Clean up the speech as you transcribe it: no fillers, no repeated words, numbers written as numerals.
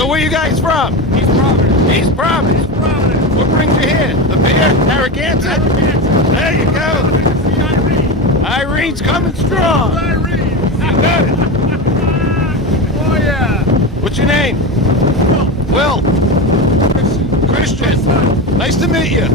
So where you guys from? East Providence. East Providence. East Providence. What brings you here? The beer? Narragansett? There you go. See Irene. Irene's coming strong. Irene. You got it. Oh yeah. What's your name? Will. Will. Christian. Christian. Nice to meet you.